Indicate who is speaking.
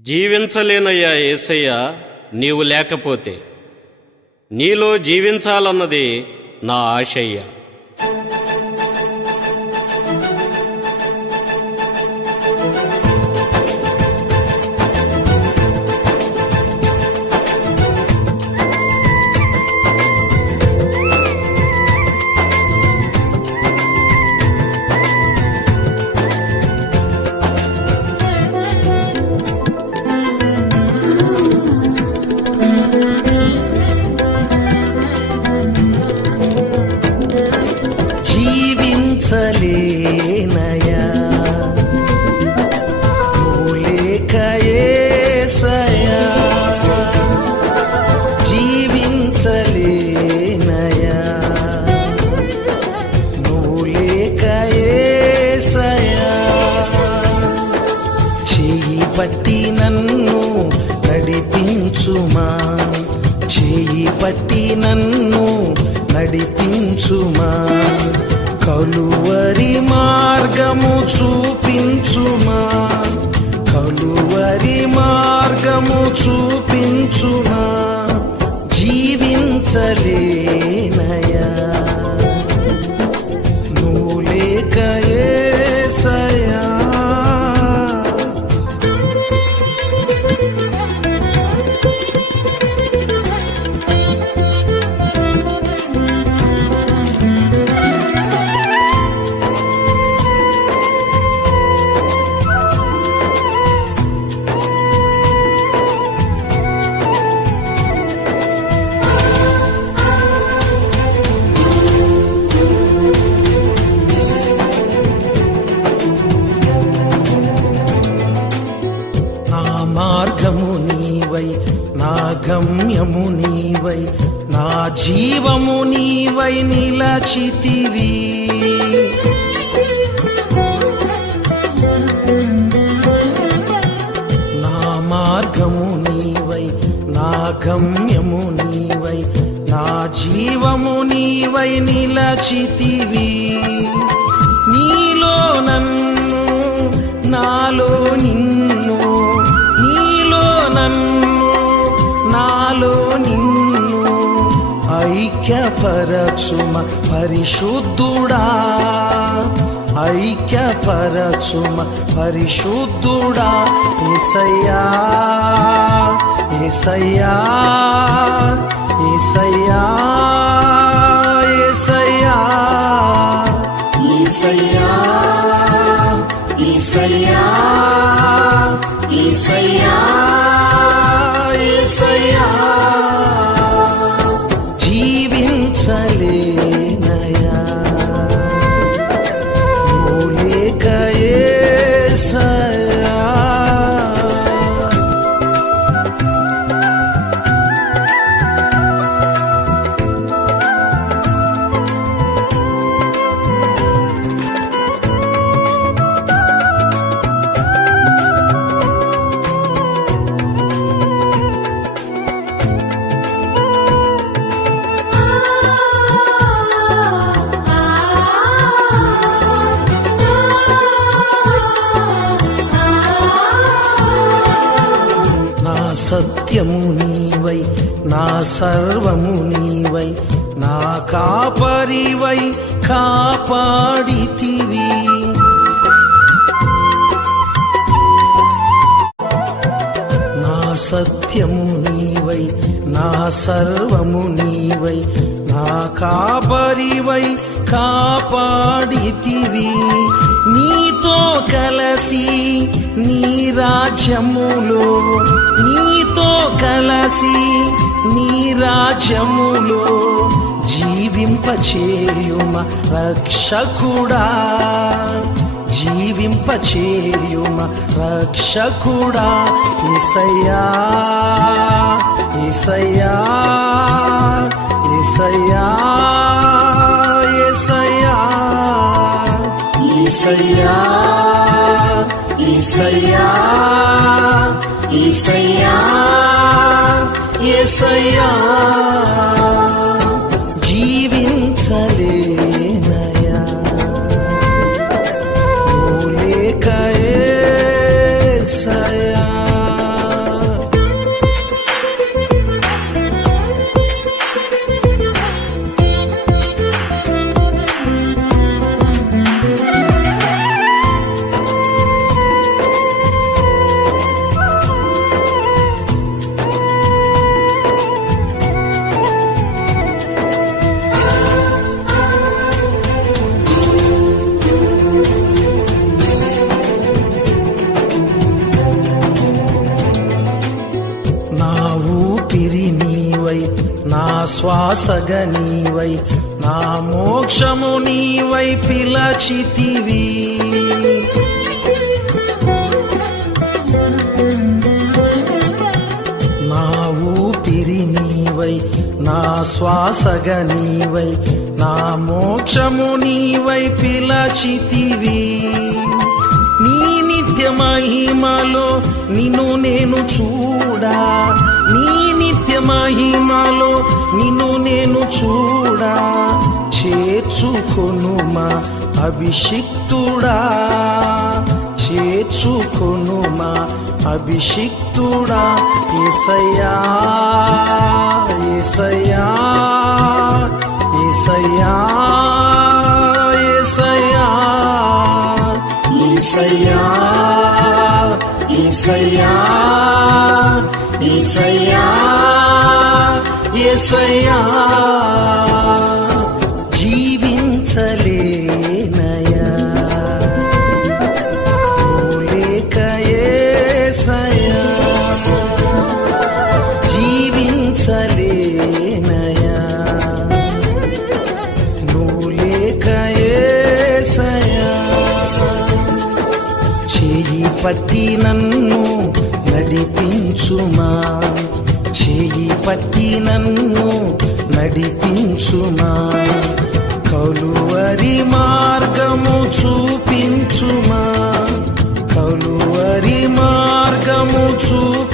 Speaker 1: జీవించలేనయ్యా ఏసయ్య నీవు లేకపోతే. నీలో జీవించాలన్నది నా ఆశయ్య.
Speaker 2: పట్టి నన్ను నడిపించుమా? చేయి పట్టి నన్ను నడిపించుమా? కలువరి మార్గము చూపించుమా? కలువరి మార్గము చూపించుమా? జీవించలే జీవము నీవై నిలచితివి. నా మార్గము నీవై నా గమ్యము నీవై నా జీవము నీవై నిలచితివి. నీలో నన్ను నాలో నిన్ను ఐక్యపరచుమ పరిశుద్ధుడా. ఐక్యపరచుమ పరిశుద్ధుడా. ఏసయ్యా ఏసయ్యా ఏసయ్యా ఏసయ్యా.
Speaker 3: ఈసయ్యా ఈసయ్యా
Speaker 2: సత్యము నీవై నా సర్వము నీవై నా కాపరివై కాపాడితివి. నా సత్యము నీవై నా సర్వము నీవై నా కాపరివై కాపాడితివి. నీతో కలసి నీ రాజ్యములో కలసి నీ రాజ్యములో జీవింపచేయుమ రక్షకుడా. జీవింపచేయుమ రక్షకుడా. ఇసయ్యా ఇసయ్యా ఇసయ్యా ఇసయ్యా
Speaker 3: ఈసయ్యా ఇసయ్యా ఈసయ్యా
Speaker 2: ఇసయ్యా జీవించలేనయా శ్వాసగ నీవై నా మోక్షము నీవై పిలచితివి. నా ఊపిరి నీవై నా శ్వాసగ నీవై నా మోక్షము నీవై పిలచితివి. నీ నిత్య మహిమలో నిన్ను నేను చూడా. నీ నిత్య మహిమలో నిన్ను నేను చూడా చేర్చుకొనుమా అభిషిక్తుడా. చేర్చుకొనుమా అభిషిక్తుడా ఏసయ్యా ఏసయ్యా ఏసయ్యా ఏసయ్యా ఏసయ్యా ఏసయ్యా. ఏసయ్యా జీవించలేనయా లేక ఏసయ్యా జీవించలేనయా నువ్వు లేక ఏసయ్యా చేయి పట్టి నన్ను నడిపించుమా. చేయి పట్టి నన్ను నడిపించుమా. కలువరి మార్గము చూపించుమా. కలువరి మార్గము చూపి